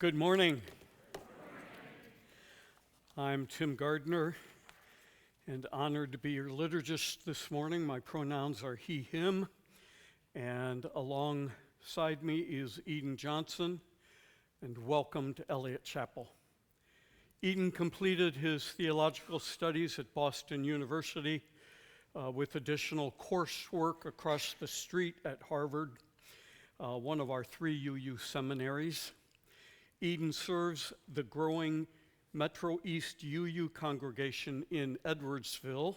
Good morning. I'm Tim Gardner and honored to be your liturgist this morning. My pronouns are he, him, and alongside me is Eden Johnson, and welcome to Eliot Chapel. Eden completed his theological studies at Boston University with additional coursework across the street at Harvard, one of our three UU seminaries. Eden serves the growing Metro East UU congregation in Edwardsville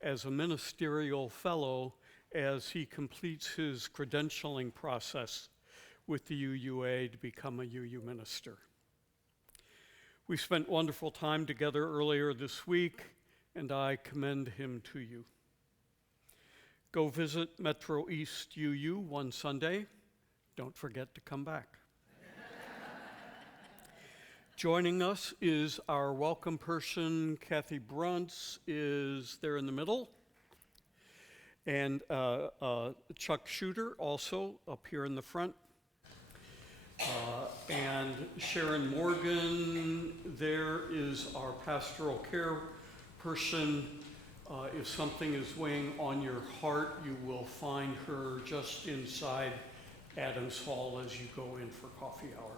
as a ministerial fellow as he completes his credentialing process with the UUA to become a UU minister. We spent wonderful time together earlier this week, and I commend him to you. Go visit Metro East UU one Sunday. Don't forget to come back. Joining us is our welcome person, Kathy Bruntz, is there in the middle. And Chuck Shooter, also up here in the front. And Sharon Morgan, there is our pastoral care person. If something is weighing on your heart, you will find her just inside Adams Hall as you go in for coffee hour.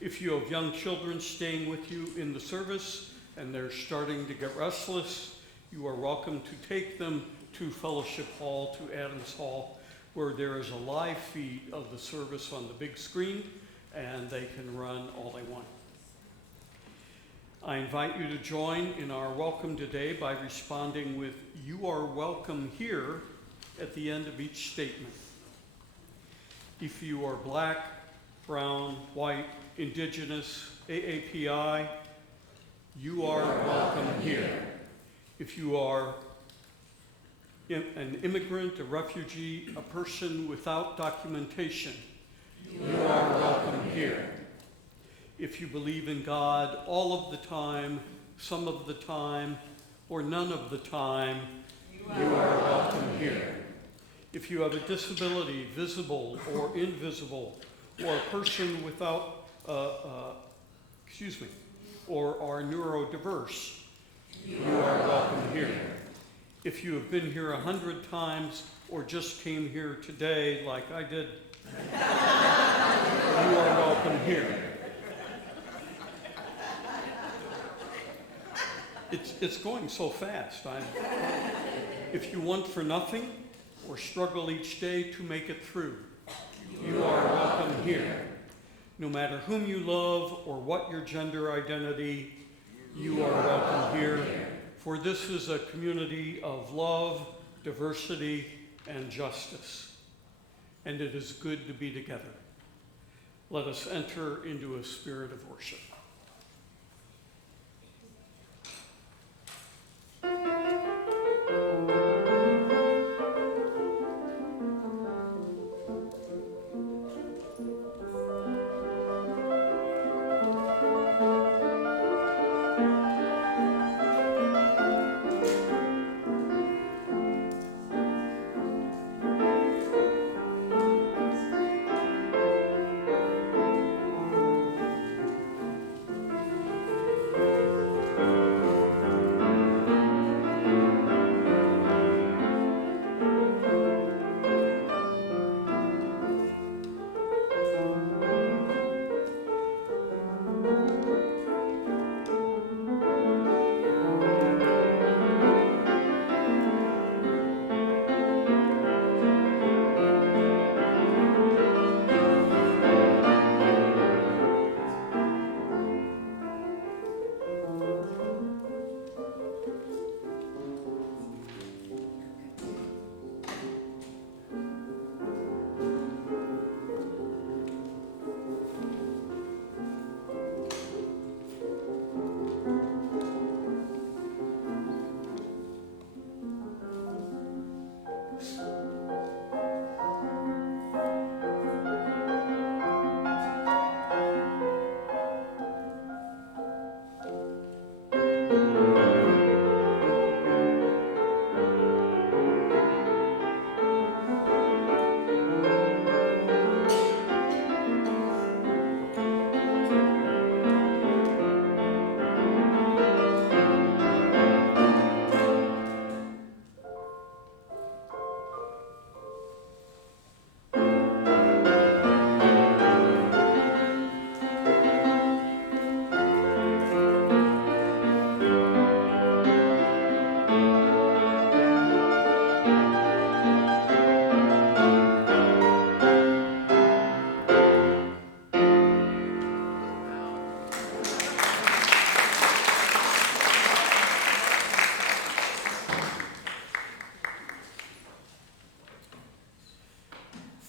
If you have young children staying with you in the service and they're starting to get restless, you are welcome to take them to Fellowship Hall, to Adams Hall, where there is a live feed of the service on the big screen, and they can run all they want. I invite you to join in our welcome today by responding with, "You are welcome here," at the end of each statement. If you are black, brown, white, Indigenous, AAPI, you are welcome here. If you are an immigrant, a refugee, a person without documentation, you are welcome here. If you believe in God all of the time, some of the time, or none of the time, you are welcome here. If you have a disability, visible or invisible, or a person without or are neurodiverse, you are welcome here. If you have been here 100 times or just came here today like I did, you are welcome here. It's going so fast. If you want for nothing or struggle each day to make it through, you are welcome here. No matter whom you love or what your gender identity, you are welcome here. For this is a community of love, diversity, and justice. And it is good to be together. Let us enter into a spirit of worship.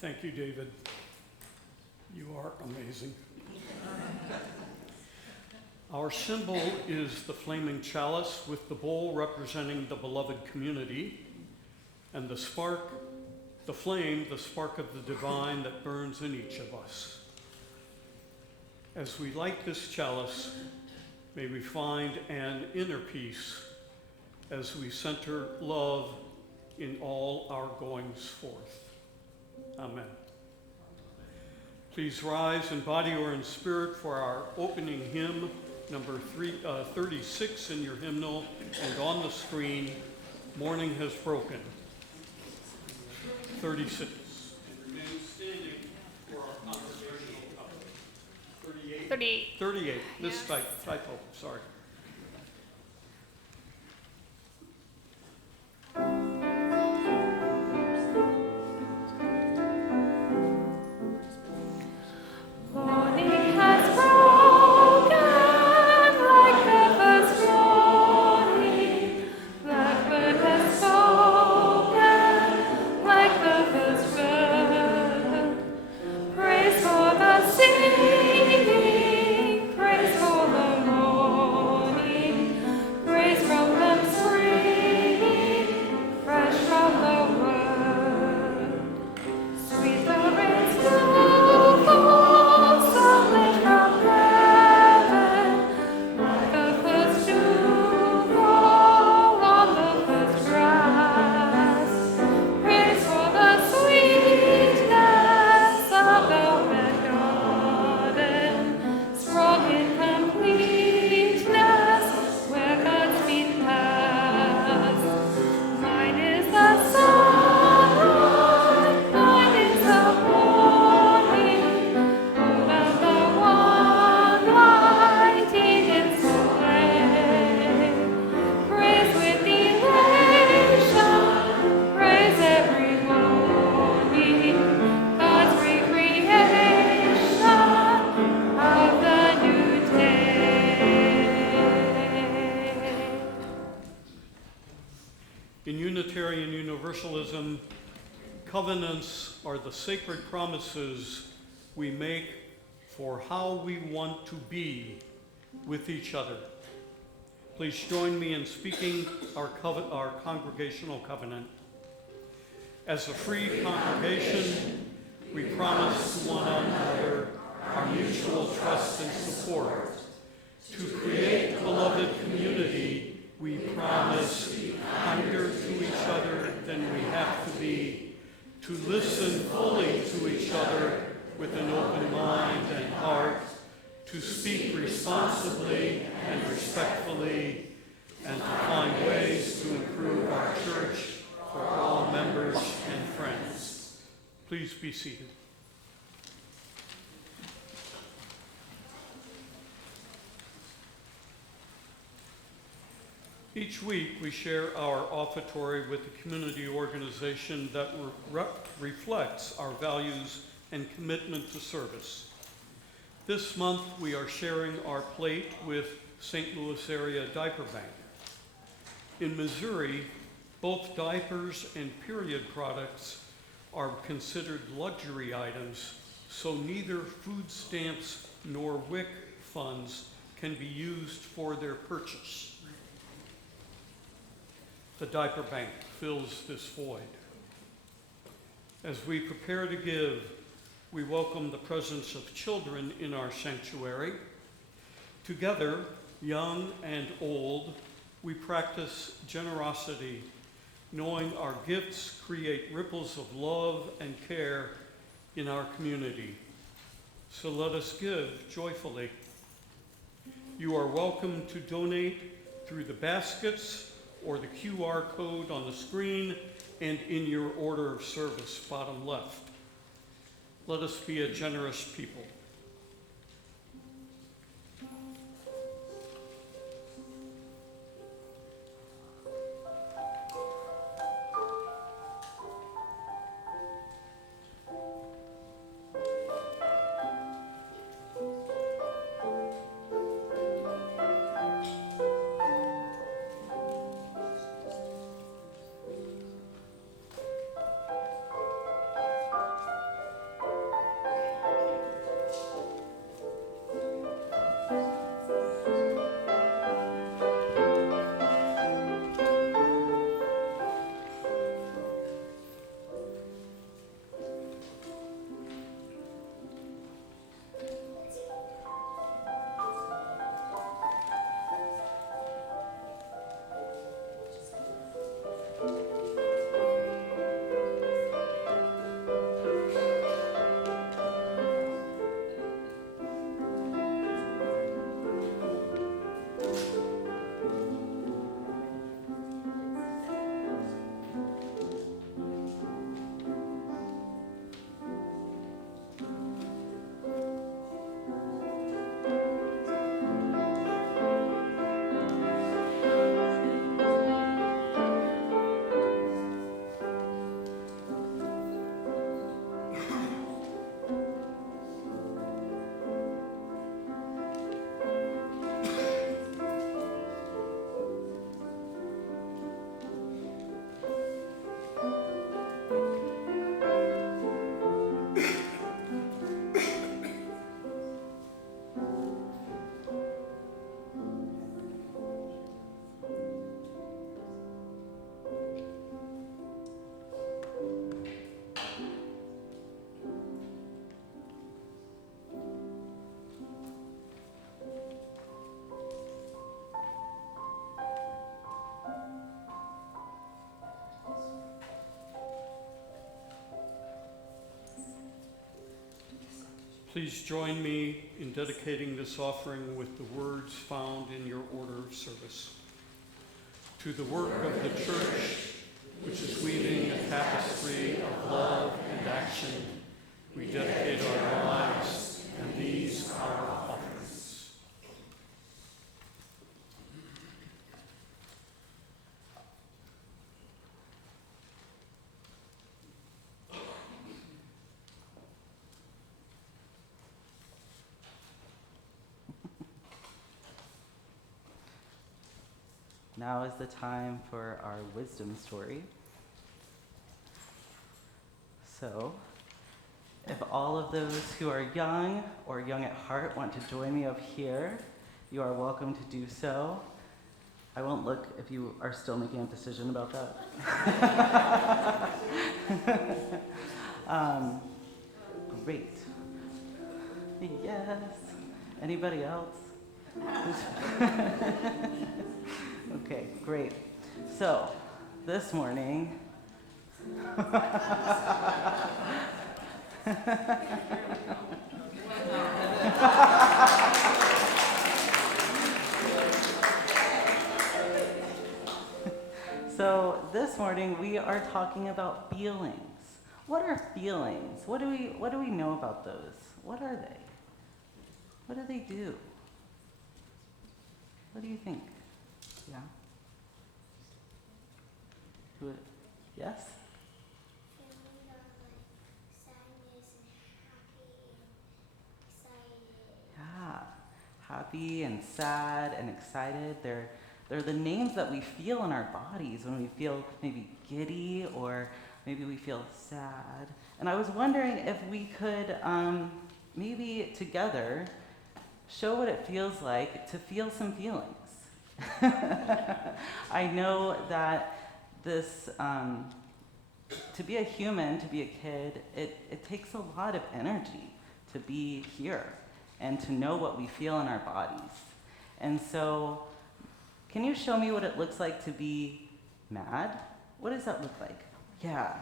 Thank you, David. You are amazing. Our symbol is the flaming chalice with the bowl representing the beloved community, and the spark, the flame, the spark of the divine that burns in each of us. As we light this chalice, may we find an inner peace as we center love in all our goings forth. Amen. Please rise in body or in spirit for our opening hymn, number 36 in your hymnal, and on the screen, Morning Has Broken. 36. And remain standing for our congregational covenant. 38. 38. This typo, sorry. In Unitarian Universalism, covenants are the sacred promises we make for how we want to be with each other. Please join me in speaking our congregational covenant. As a free congregation, we promise to one another our mutual trust and support. To create the beloved community, we promise to be kinder to each other than we have to be, to listen fully to each other with an open mind and heart, to speak responsibly and respectfully, and to find ways to improve our church for all members and friends. Please be seated. Each week, we share our offertory with a community organization that reflects our values and commitment to service. This month, we are sharing our plate with St. Louis Area Diaper Bank. In Missouri, both diapers and period products are considered luxury items, so neither food stamps nor WIC funds can be used for their purchase. The diaper bank fills this void. As we prepare to give, we welcome the presence of children in our sanctuary. Together, young and old, we practice generosity, knowing our gifts create ripples of love and care in our community. So let us give joyfully. You are welcome to donate through the baskets or the QR code on the screen and in your order of service, bottom left. Let us be a generous people. Please join me in dedicating this offering with the words found in your order of service. To the work of the church, which is weaving a tapestry of love and action, we dedicate our lives and these our offerings. Now is the time for our wisdom story. So, if all of those who are young or young at heart want to join me up here, you are welcome to do so. I won't look if you are still making a decision about that. Great. Yes. Anybody else? Okay, great. So, this morning, we are talking about feelings. What are feelings? What do we know about those? What are they? What do they do? What do you think? Yeah? Yes? Feeling of sadness and happy and excited. Yeah, happy and sad and excited. They're the names that we feel in our bodies when we feel maybe giddy or maybe we feel sad. And I was wondering if we could maybe together show what it feels like to feel some feelings. I know that this, to be a human, to be a kid, it takes a lot of energy to be here and to know what we feel in our bodies. And so, can you show me what it looks like to be mad? What does that look like? Yeah,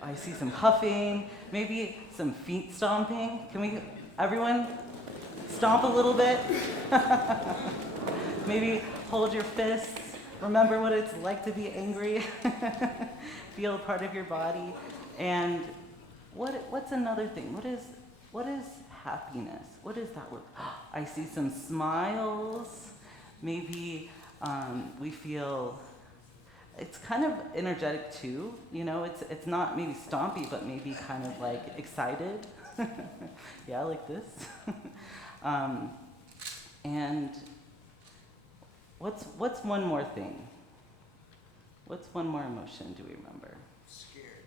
I see some huffing, maybe some feet stomping. Can we, everyone, stomp a little bit? Maybe hold your fists. Remember what it's like to be angry. Feel part of your body. And what's another thing? What is happiness? What does that look? I see some smiles. Maybe we feel it's kind of energetic too. You know, it's not maybe stompy, but maybe kind of like excited. Yeah, like this. And what's one more thing? What's one more emotion do we remember? Scared.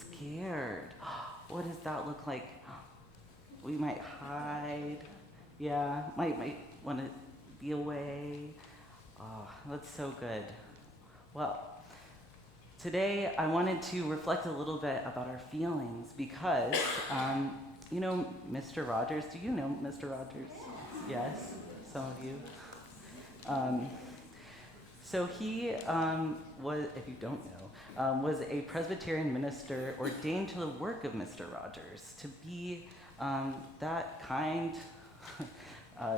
Scared. What does that look like? We might hide. Yeah, might want to be away. Oh, that's so good. Well, today I wanted to reflect a little bit about our feelings because, you know, Mr. Rogers. Do you know Mr. Rogers? Yes, some of you. So he was, if you don't know, was a Presbyterian minister ordained to the work of Mr. Rogers to be that kind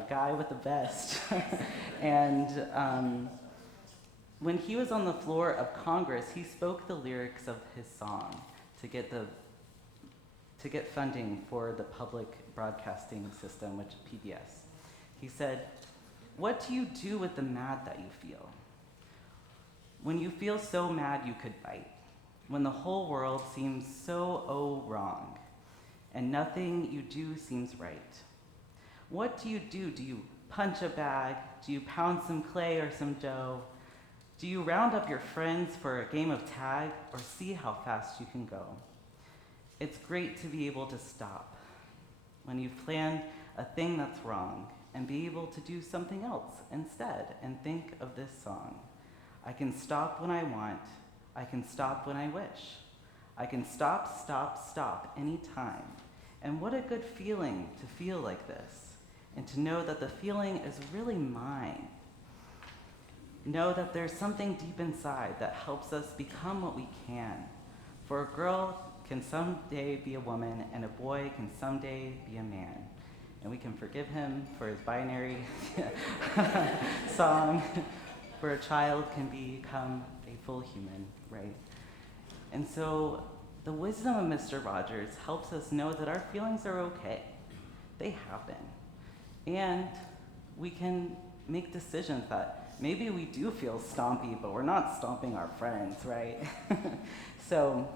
guy with the best. And when he was on the floor of Congress, he spoke the lyrics of his song to get funding for the public broadcasting system, which is PBS. He said, "What do you do with the mad that you feel? When you feel so mad you could bite, when the whole world seems so wrong, and nothing you do seems right. What do you do? Do you punch a bag? Do you pound some clay or some dough? Do you round up your friends for a game of tag or see how fast you can go? It's great to be able to stop when you've planned a thing that's wrong and be able to do something else instead and think of this song. I can stop when I want. I can stop when I wish. I can stop, stop, stop anytime. And what a good feeling to feel like this and to know that the feeling is really mine. Know that there's something deep inside that helps us become what we can. For a girl can someday be a woman, and a boy can someday be a man. And we can forgive him for his binary song, where a child can become a full human, right? And so the wisdom of Mr. Rogers helps us know that our feelings are okay. They happen. And we can make decisions that maybe we do feel stompy, but we're not stomping our friends, right? So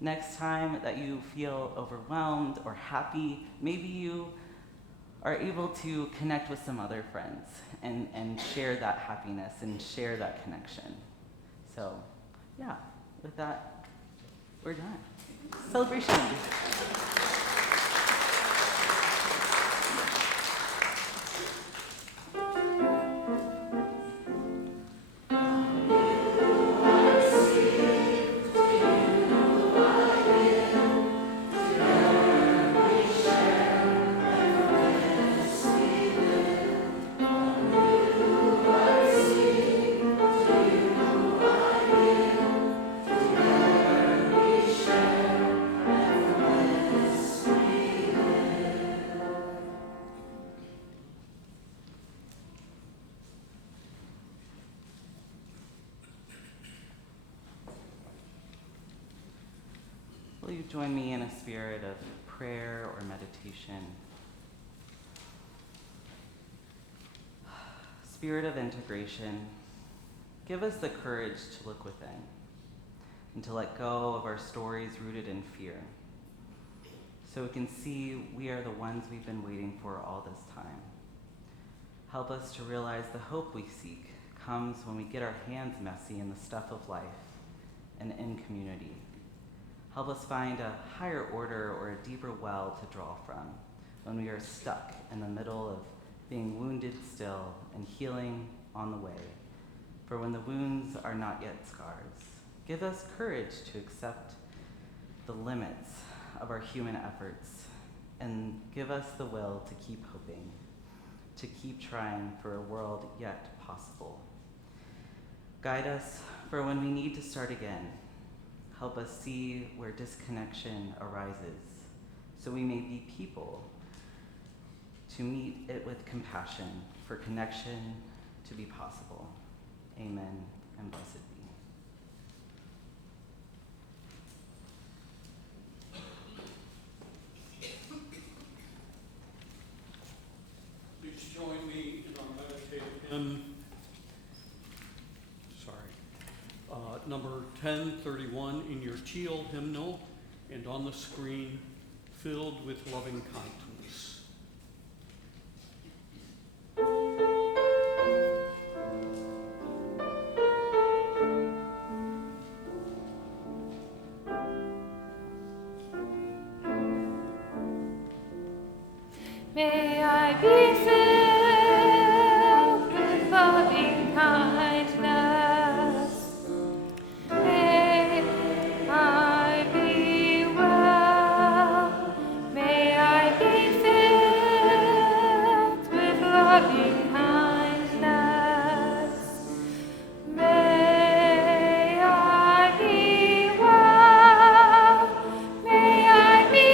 next time that you feel overwhelmed or happy, maybe you are able to connect with some other friends and share that happiness and share that connection. So yeah, with that, we're done. Celebration. Will you join me in a spirit of prayer or meditation? Spirit of integration, give us the courage to look within and to let go of our stories rooted in fear, so we can see we are the ones we've been waiting for all this time. Help us to realize the hope we seek comes when we get our hands messy in the stuff of life and in community. Help us find a higher order or a deeper well to draw from when we are stuck in the middle of being wounded still and healing on the way. For when the wounds are not yet scars, give us courage to accept the limits of our human efforts and give us the will to keep hoping, to keep trying for a world yet possible. Guide us for when we need to start again. Help us see where disconnection arises, so we may be people to meet it with compassion, for connection to be possible. Amen, and blessed be. Please join me in our meditative hymn. Number 1031 in your Teal hymnal and on the screen, Filled with Loving Kindness. May I be filled with loving kindness. May I be well. May I be filled with loving kindness. May I be well. May I be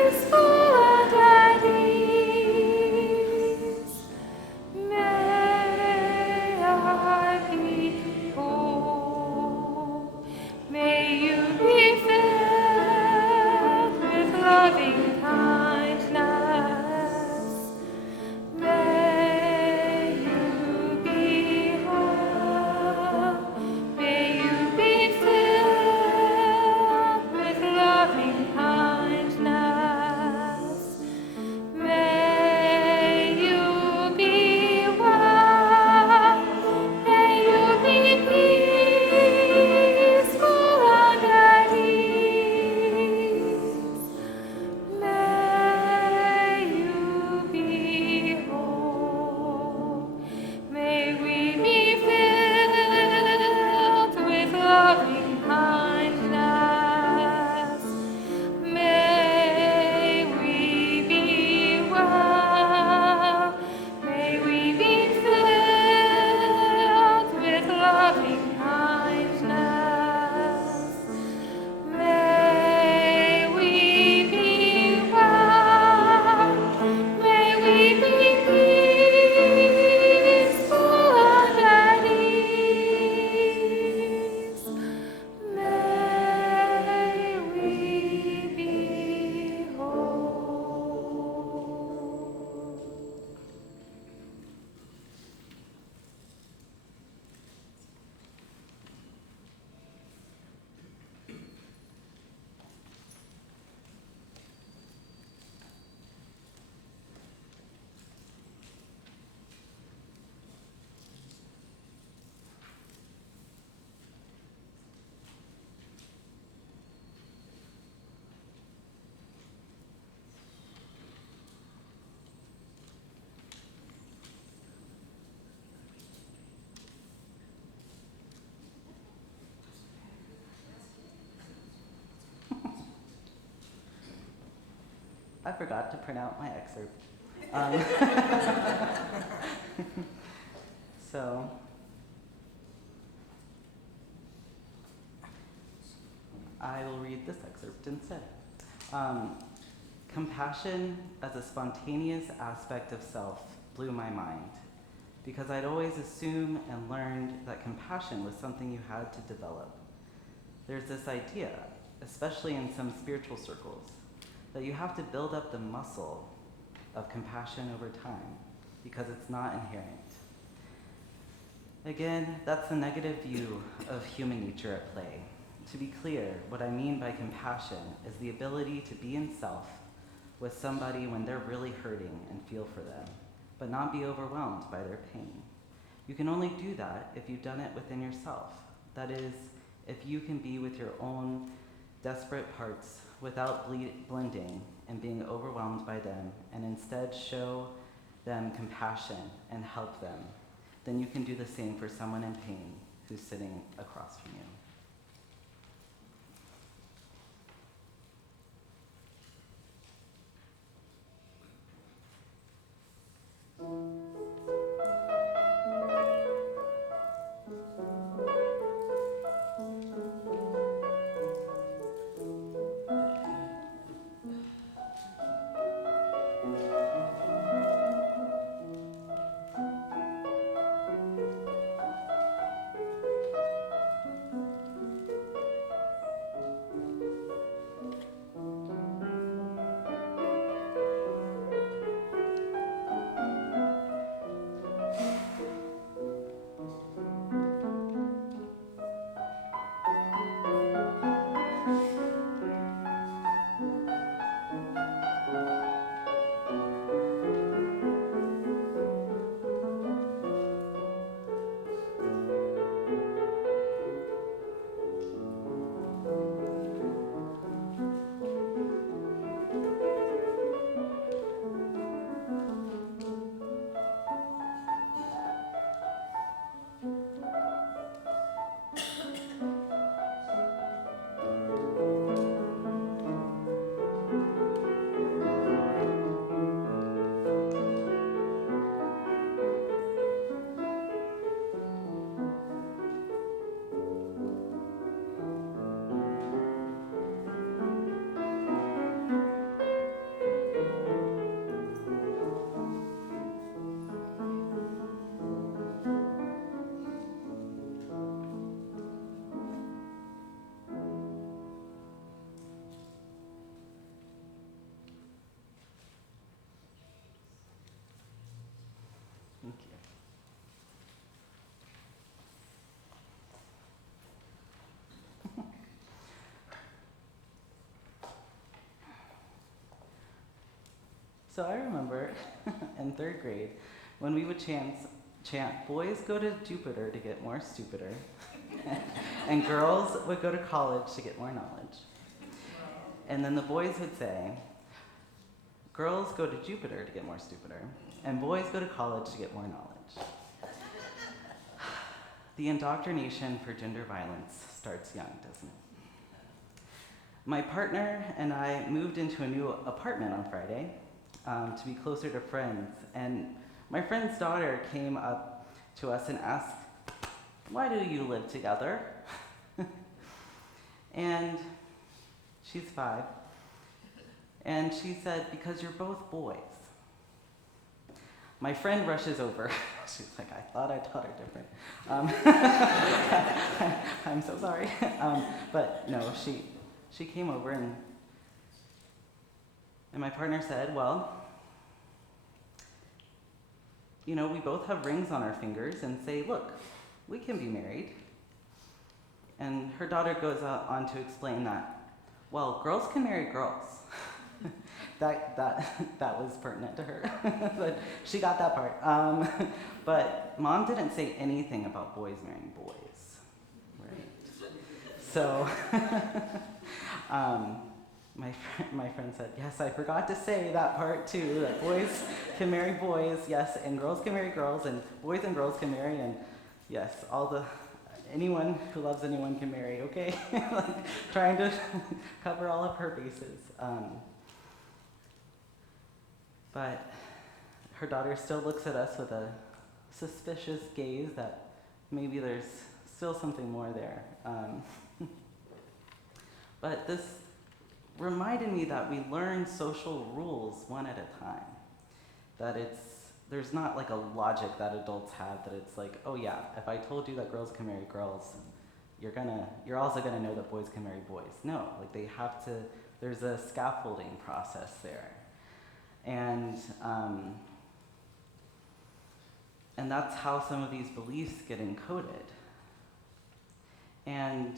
peaceful and at ease. I forgot to print out my excerpt. So, I will read this excerpt instead. Compassion as a spontaneous aspect of self blew my mind, because I'd always assumed and learned that compassion was something you had to develop. There's this idea, especially in some spiritual circles, that you have to build up the muscle of compassion over time, because it's not inherent. Again, that's the negative view of human nature at play. To be clear, what I mean by compassion is the ability to be in self with somebody when they're really hurting and feel for them, but not be overwhelmed by their pain. You can only do that if you've done it within yourself. That is, if you can be with your own desperate parts without blending and being overwhelmed by them, and instead show them compassion and help them, then you can do the same for someone in pain who's sitting across from you. Thank you. So I remember in 3rd grade when we would chant, boys go to Jupiter to get more stupider, and girls would go to college to get more knowledge. And then the boys would say, girls go to Jupiter to get more stupider, and boys go to college to get more knowledge. The indoctrination for gender violence starts young, doesn't it? My partner and I moved into a new apartment on Friday to be closer to friends, and my friend's daughter came up to us and asked, "Why do you live together?" And she's 5, and she said, "Because you're both boys." My friend rushes over. She's like, "I thought I taught her different." I'm so sorry. But no, she came over, and my partner said, "Well, you know, we both have rings on our fingers and say, look, we can be married." And her daughter goes on to explain that, well, girls can marry girls. that was pertinent to her, but she got that part. But Mom didn't say anything about boys marrying boys, right? So my friend said, "Yes, I forgot to say that part too, that boys can marry boys, yes, and girls can marry girls, and boys and girls can marry, and yes, anyone who loves anyone can marry," okay? Like, trying to cover all of her bases. But her daughter still looks at us with a suspicious gaze that maybe there's still something more there. But this reminded me that we learn social rules one at a time. That there's not like a logic that adults have that it's like, oh yeah, if I told you that girls can marry girls, you're also gonna know that boys can marry boys. No, like there's a scaffolding process there. And that's how some of these beliefs get encoded. And,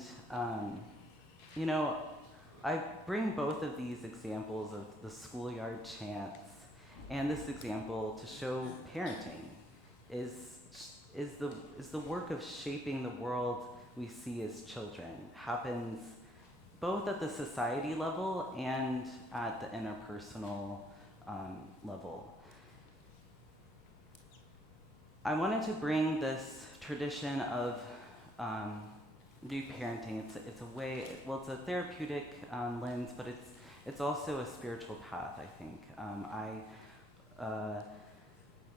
I bring both of these examples of the schoolyard chants and this example to show parenting is the work of shaping the world we see as children happens both at the society level and at the interpersonal level. I wanted to bring this tradition of reparenting. It's a way. It's a therapeutic lens, but it's also a spiritual path. I think I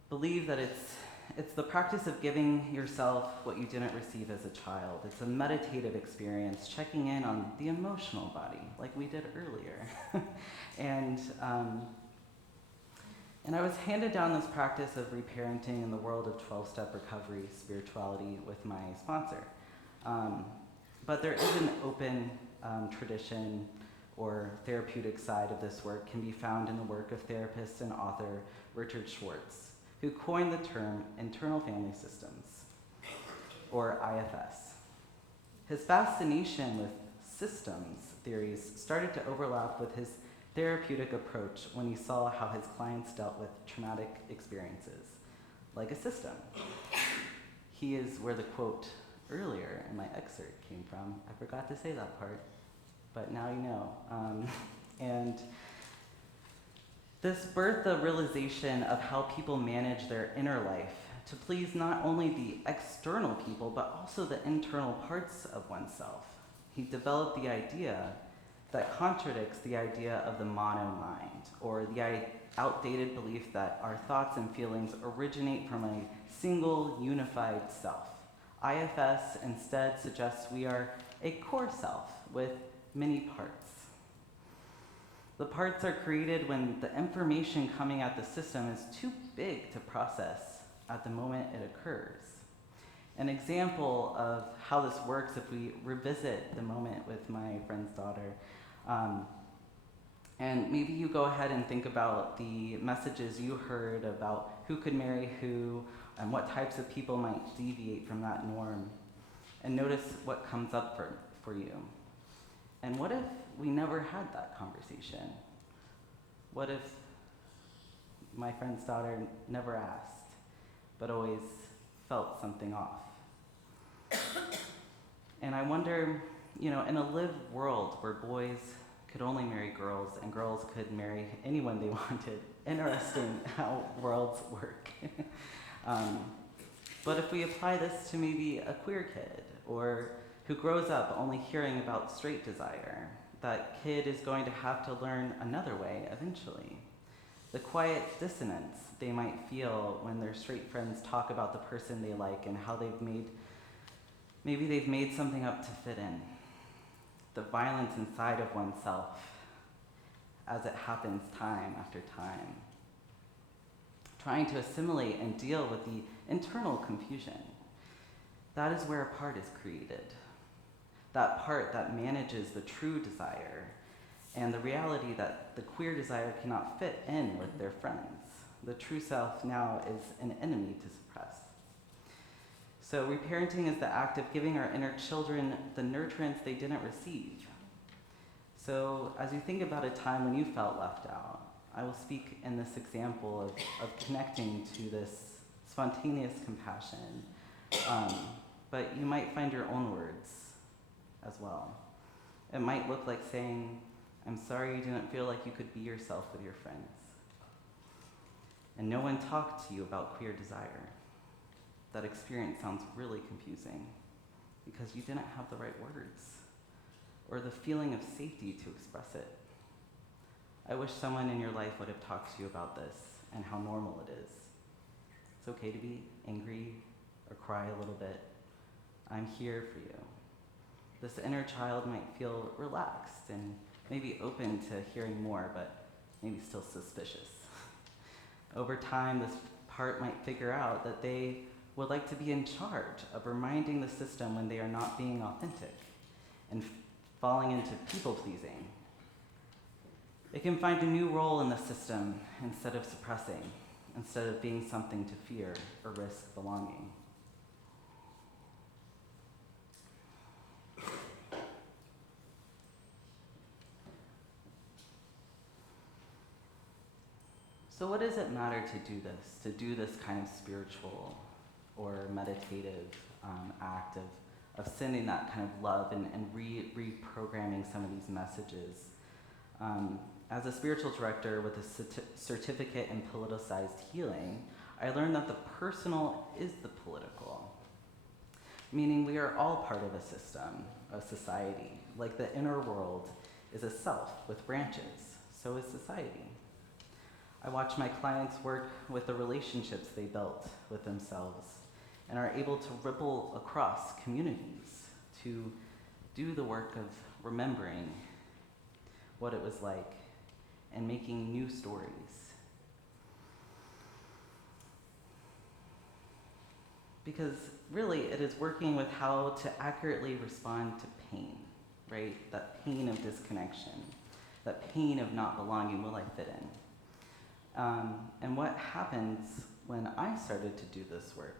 believe that it's the practice of giving yourself what you didn't receive as a child. It's a meditative experience, checking in on the emotional body, like we did earlier, and I was handed down this practice of reparenting in the world of 12-step recovery spirituality with my sponsor. But there is an open tradition or therapeutic side of this work can be found in the work of therapist and author Richard Schwartz, who coined the term internal family systems, or IFS. His fascination with systems theories started to overlap with his therapeutic approach when he saw how his clients dealt with traumatic experiences, like a system. He is where the quote earlier in my excerpt came from. I forgot to say that part, but now you know. And this birthed the realization of how people manage their inner life to please not only the external people, but also the internal parts of oneself. He developed the idea that contradicts the idea of the monomind, or the outdated belief that our thoughts and feelings originate from a single unified self. IFS instead suggests we are a core self with many parts. The parts are created when the information coming at the system is too big to process at the moment it occurs. An example of how this works, if we revisit the moment with my friend's daughter, and maybe you go ahead and think about the messages you heard about who could marry who and what types of people might deviate from that norm, and notice what comes up for you. And what if we never had that conversation? What if my friend's daughter never asked, but always felt something off? And I wonder, in a lived world where boys could only marry girls and girls could marry anyone they wanted, interesting how worlds work. But if we apply this to maybe a queer kid, or who grows up only hearing about straight desire, that kid is going to have to learn another way eventually. The quiet dissonance they might feel when their straight friends talk about the person they like and how maybe they've made something up to fit in. The violence inside of oneself as it happens time after time. Trying to assimilate and deal with the internal confusion. That is where a part is created. That part that manages the true desire and the reality that the queer desire cannot fit in with their friends. The true self now is an enemy to suppress. So reparenting is the act of giving our inner children the nurturance they didn't receive. So as you think about a time when you felt left out, I will speak in this example of connecting to this spontaneous compassion. But you might find your own words as well. It might look like saying, I'm sorry you didn't feel like you could be yourself with your friends. And no one talked to you about queer desire. That experience sounds really confusing because you didn't have the right words or the feeling of safety to express it. I wish someone in your life would have talked to you about this and how normal it is. It's okay to be angry or cry a little bit. I'm here for you. This inner child might feel relaxed and maybe open to hearing more, but maybe still suspicious. Over time, this part might figure out that they would like to be in charge of reminding the system when they are not being authentic and falling into people-pleasing. It can find a new role in the system instead of suppressing, instead of being something to fear or risk belonging. So what does it matter to do this kind of spiritual or meditative act of sending that kind of love and reprogramming some of these messages? As a spiritual director with a certificate in politicized healing, I learned that the personal is the political, meaning we are all part of a system, a society. Like the inner world is a self with branches, so is society. I watch my clients work with the relationships they built with themselves and are able to ripple across communities to do the work of remembering what it was like and making new stories. Because really, it is working with how to accurately respond to pain, right? That pain of disconnection, that pain of not belonging, will I fit in? And what happens when I started to do this work?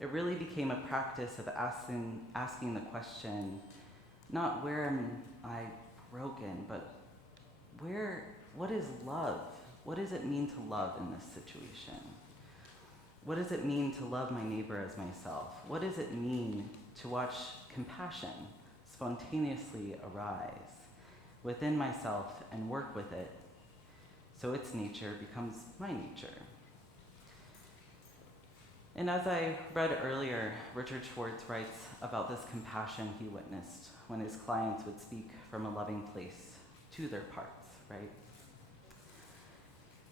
It really became a practice of asking the question, not where am I broken, but what is love? What does it mean to love in this situation? What does it mean to love my neighbor as myself? What does it mean to watch compassion spontaneously arise within myself and work with it so its nature becomes my nature? And as I read earlier, Richard Schwartz writes about this compassion he witnessed when his clients would speak from a loving place to their parts, right?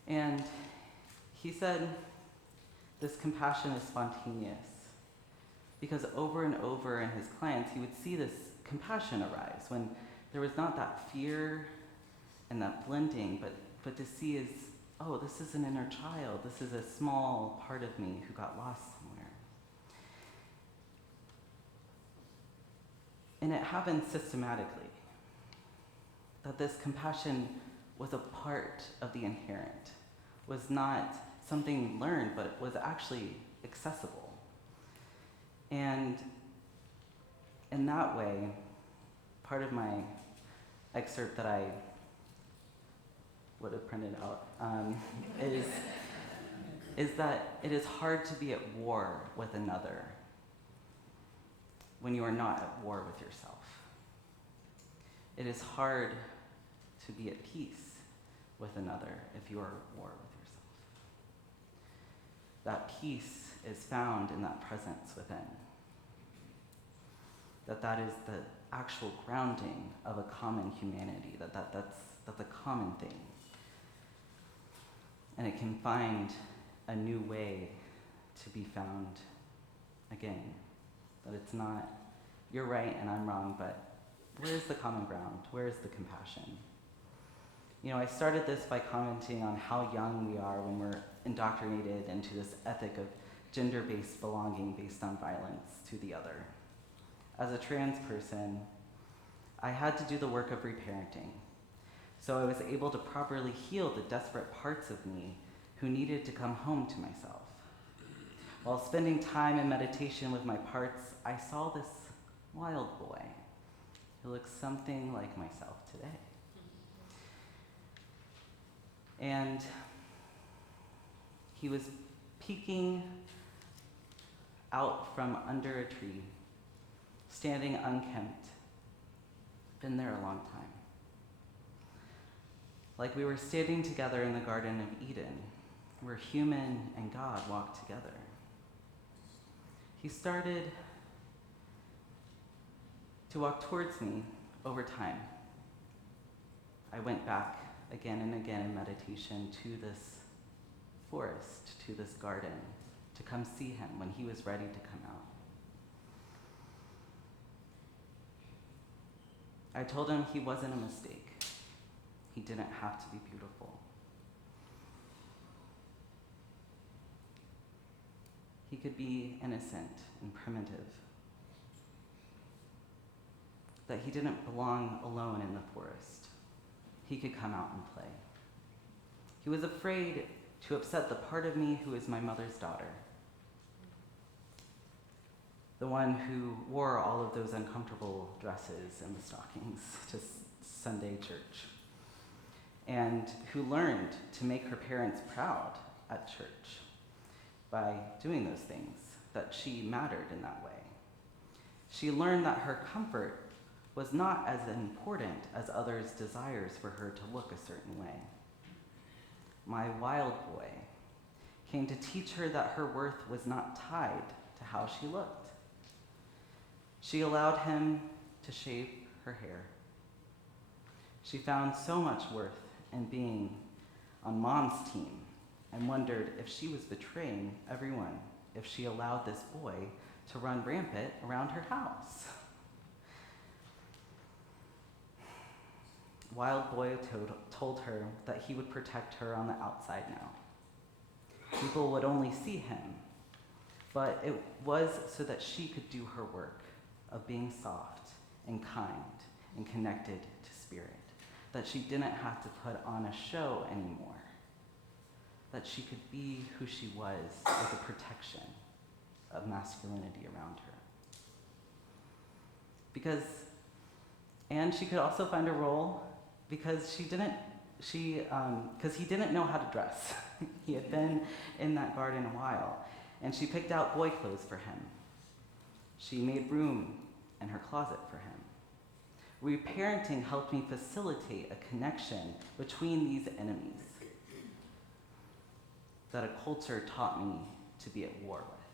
And he said this compassion is spontaneous because over and over in his clients, he would see this compassion arise when there was not that fear and that blending, but to see is, oh, this is an inner child. This is a small part of me who got lost somewhere. And it happened systematically, that this compassion was a part of the inherent, was not something learned, but was actually accessible. And in that way, part of my excerpt that I would have printed out is that it is hard to be at war with another when you are not at war with yourself. It is hard to be at peace with another if you are at war with yourself. That peace is found in that presence within. That is the actual grounding of a common humanity, that's a common thing. And it can find a new way to be found again. That it's not, you're right and I'm wrong, but where is the common ground? Where is the compassion? You know, I started this by commenting on how young we are when we're indoctrinated into this ethic of gender-based belonging based on violence to the other. As a trans person, I had to do the work of reparenting. So I was able to properly heal the desperate parts of me who needed to come home to myself. While spending time in meditation with my parts, I saw this wild boy who looks something like myself today. And he was peeking out from under a tree, standing unkempt. Been there a long time. Like we were standing together in the Garden of Eden, where human and God walked together. He started to walk towards me over time. I went back again and again in meditation to this forest, to this garden, to come see him when he was ready to come out. I told him he wasn't a mistake. He didn't have to be beautiful. He could be innocent and primitive. That he didn't belong alone in the forest. He could come out and play. He was afraid to upset the part of me who is my mother's daughter. The one who wore all of those uncomfortable dresses and the stockings to Sunday church. And who learned to make her parents proud at church by doing those things, that she mattered in that way. She learned that her comfort was not as important as others' desires for her to look a certain way. My wild boy came to teach her that her worth was not tied to how she looked. She allowed him to shape her hair. She found so much worth in being on Mom's team and wondered if she was betraying everyone if she allowed this boy to run rampant around her house. Wild Boy told her that he would protect her on the outside now. People would only see him, but it was so that she could do her work of being soft and kind and connected to spirit, that she didn't have to put on a show anymore, that she could be who she was with a protection of masculinity around her. And she could also find a role because he didn't know how to dress. He had been in that garden a while, and she picked out boy clothes for him. She made room in her closet for him. Reparenting helped me facilitate a connection between these enemies that a culture taught me to be at war with.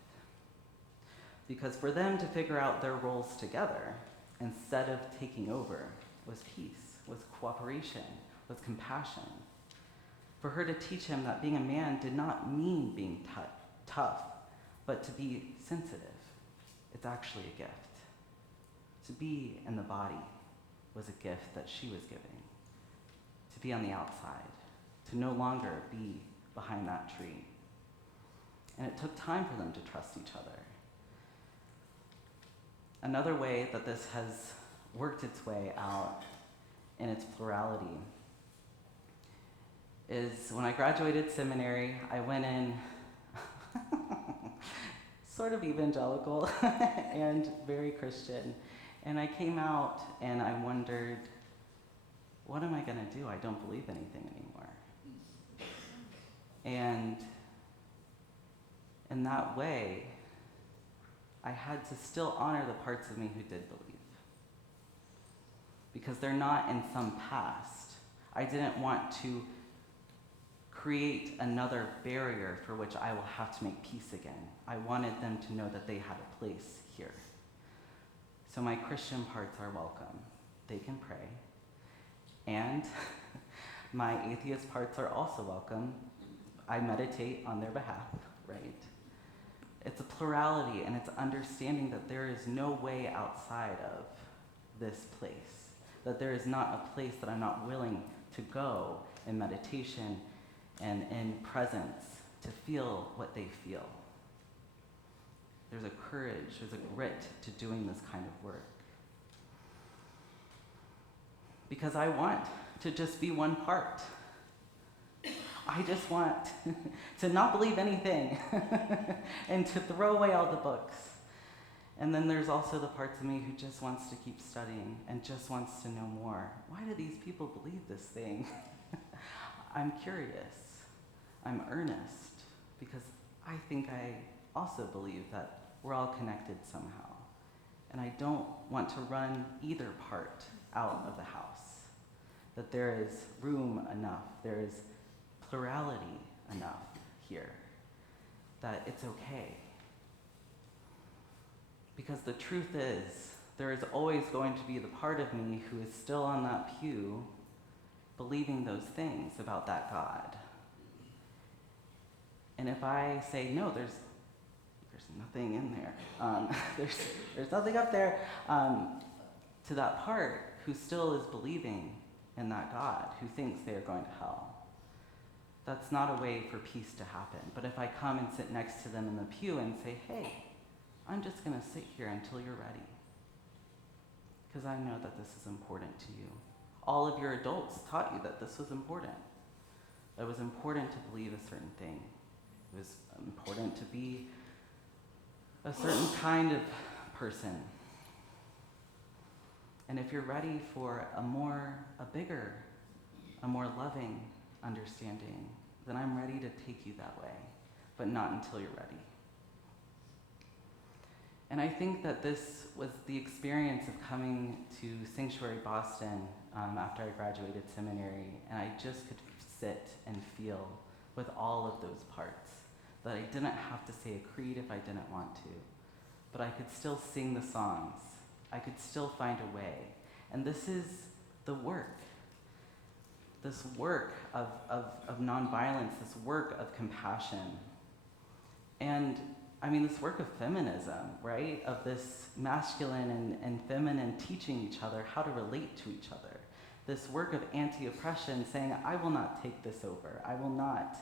Because for them to figure out their roles together, instead of taking over, was peace, was cooperation, was compassion. For her to teach him that being a man did not mean being tough, but to be sensitive. It's actually a gift. To be in the body was a gift that she was giving. To be on the outside, to no longer be behind that tree. And it took time for them to trust each other. Another way that this has worked its way out in its plurality is when I graduated seminary, I went in sort of evangelical and very Christian. And I came out and I wondered, what am I going to do? I don't believe anything anymore. And in that way, I had to still honor the parts of me who did believe. Because they're not in some past. I didn't want to create another barrier for which I will have to make peace again. I wanted them to know that they had a place here. So my Christian parts are welcome. They can pray. And my atheist parts are also welcome. I meditate on their behalf, right? It's a plurality, and it's understanding that there is no way outside of this place, that there is not a place that I'm not willing to go in meditation and in presence to feel what they feel. There's a courage, there's a grit to doing this kind of work. Because I want to just be one part. I just want to not believe anything and to throw away all the books. And then there's also the parts of me who just wants to keep studying and just wants to know more. Why do these people believe this thing? I'm curious. I'm earnest because I think I also believe that we're all connected somehow. And I don't want to run either part out of the house. That there is room enough, there is plurality enough here, that it's okay. Because the truth is, there is always going to be the part of me who is still on that pew believing those things about that God. And if I say, no, there's nothing in there, there's nothing up there, to that part who still is believing in that God, who thinks they are going to hell, that's not a way for peace to happen. But if I come and sit next to them in the pew and say, hey, I'm just going to sit here until you're ready, because I know that this is important to you. All of your adults taught you that this was important. That it was important to believe a certain thing. It was important to be a certain kind of person. And if you're ready for a bigger, a more loving understanding, then I'm ready to take you that way, but not until you're ready. And I think that this was the experience of coming to Sanctuary Boston after I graduated seminary, and I just could sit and feel with all of those parts, that I didn't have to say a creed if I didn't want to, but I could still sing the songs. I could still find a way. And this is the work. This work of nonviolence, this work of compassion. And I mean, this work of feminism, right? Of this masculine and feminine teaching each other how to relate to each other. This work of anti-oppression saying, I will not take this over. I will not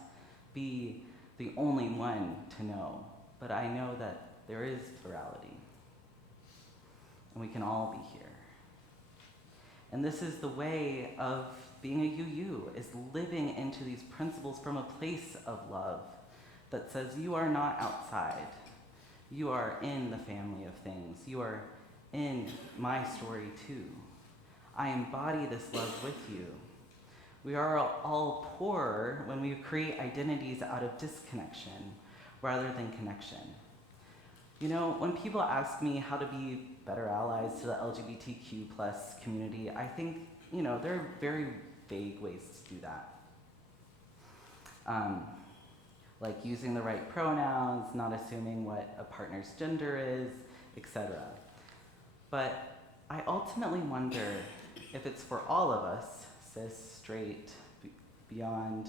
be the only one to know. But I know that there is plurality. And we can all be here. And this is the way of being a UU, is living into these principles from a place of love that says you are not outside. You are in the family of things. You are in my story too. I embody this love with you. We are all poor when we create identities out of disconnection rather than connection. You know, when people ask me how to be better allies to the LGBTQ plus community, I think, you know, there are very vague ways to do that. Like using the right pronouns, not assuming what a partner's gender is, etc. But I ultimately wonder if it's for all of us, cis, straight, beyond,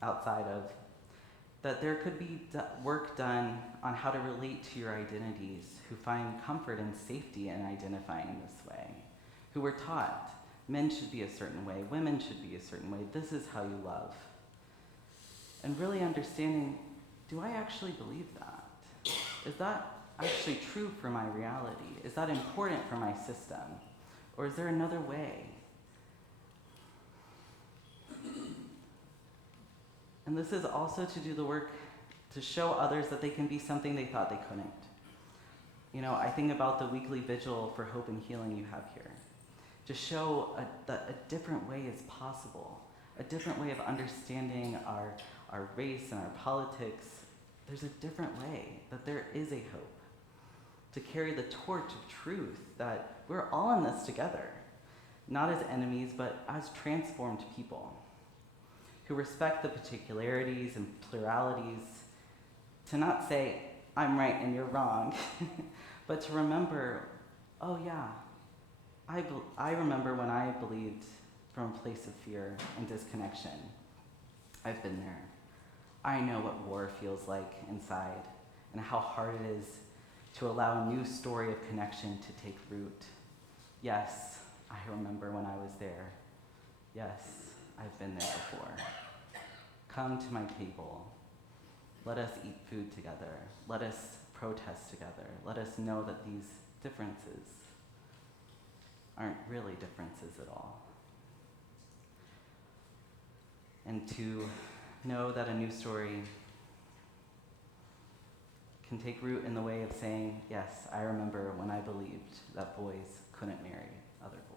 outside of, that there could be work done on how to relate to your identities, who find comfort and safety in identifying in this way, who were taught men should be a certain way, women should be a certain way, this is how you love. And really understanding, do I actually believe that? Is that actually true for my reality? Is that important for my system? Or is there another way? And this is also to do the work to show others that they can be something they thought they couldn't. You know, I think about the weekly vigil for hope and healing you have here. To show that a different way is possible, a different way of understanding our race and our politics. There's a different way, that there is a hope. To carry the torch of truth, that we're all in this together, not as enemies, but as transformed people who respect the particularities and pluralities, to not say, I'm right and you're wrong, but to remember, oh yeah, I remember when I believed from a place of fear and disconnection. I've been there. I know what war feels like inside and how hard it is to allow a new story of connection to take root. Yes, I remember when I was there. Yes, I've been there before. Come to my table. Let us eat food together. Let us protest together. Let us know that these differences aren't really differences at all. And to know that a new story can take root in the way of saying, yes, I remember when I believed that boys couldn't marry other boys.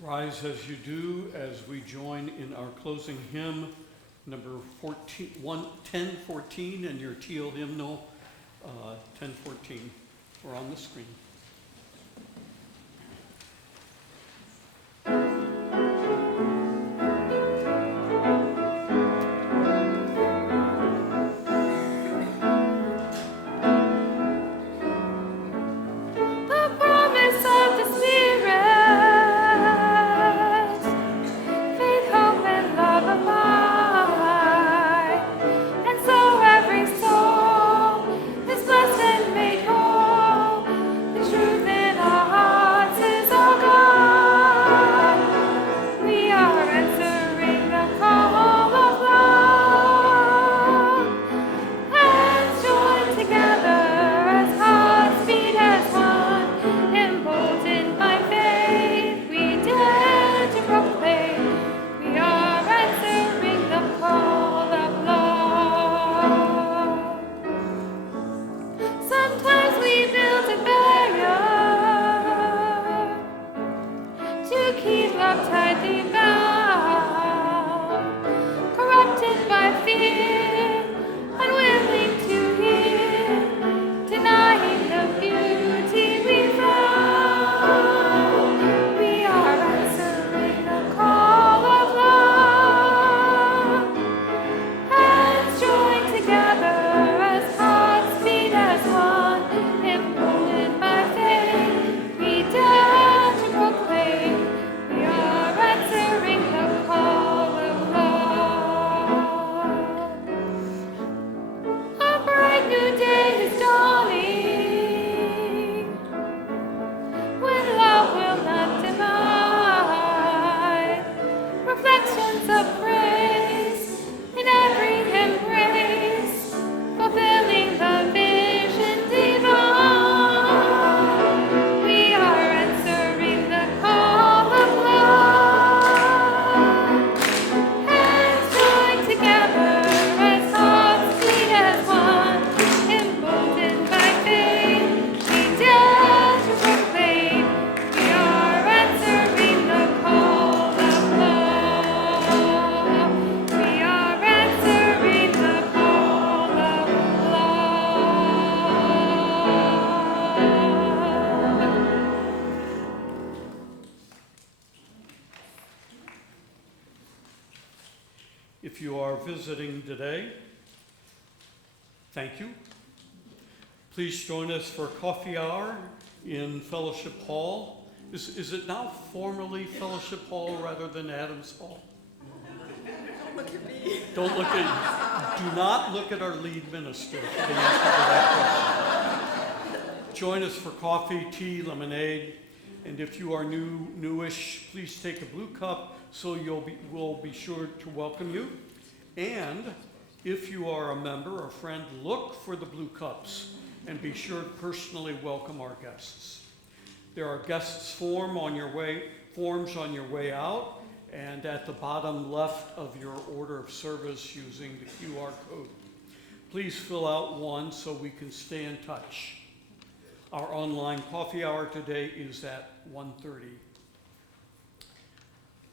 Rise as you do as we join in our closing hymn, number 1014, and your teal hymnal, 1014, or on the screen. If you are visiting today, thank you. Please join us for coffee hour in Fellowship Hall. Is it now formally Fellowship Hall rather than Adams Hall? Don't look at me. Do not look at our lead minister for the answer to that question. Join us for coffee, tea, lemonade, and if you are newish, please take a blue cup so we'll be sure to welcome you. And if you are a member or friend, look for the blue cups and be sure to personally welcome our guests. There are guests forms on your way out, and at the bottom left of your order of service using the QR code. Please fill out one so we can stay in touch. Our online coffee hour today is at 1:30.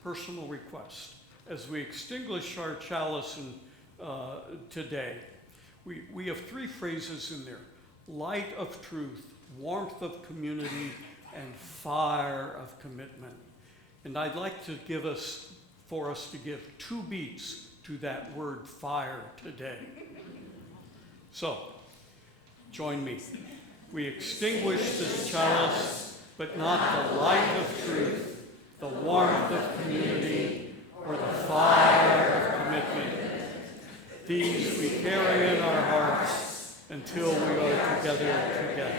Personal request. As we extinguish our chalice today, we have three phrases in there: light of truth, warmth of community, and fire of commitment. And I'd like to for us to give 2 beats to that word fire today. So, join me. We extinguish this chalice, but not the light of truth, the warmth of community, or the fire of commitment. These we carry in our hearts until we are together.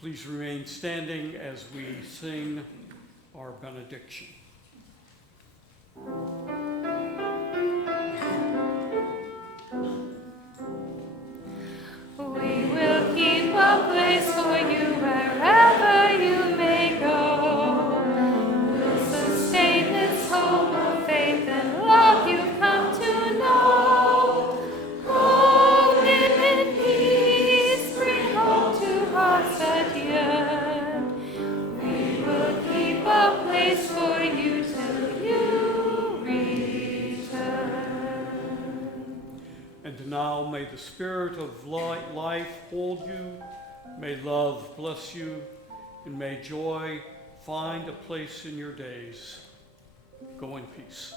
Please remain standing as we sing our benediction. We will keep a place for you wherever you may go. We'll sustain this home of faith and love you've come to know. Hold in peace, bring hope to hearts that yearn. We will keep a place for you now, may the spirit of life hold you, may love bless you, and may joy find a place in your days. Go in peace.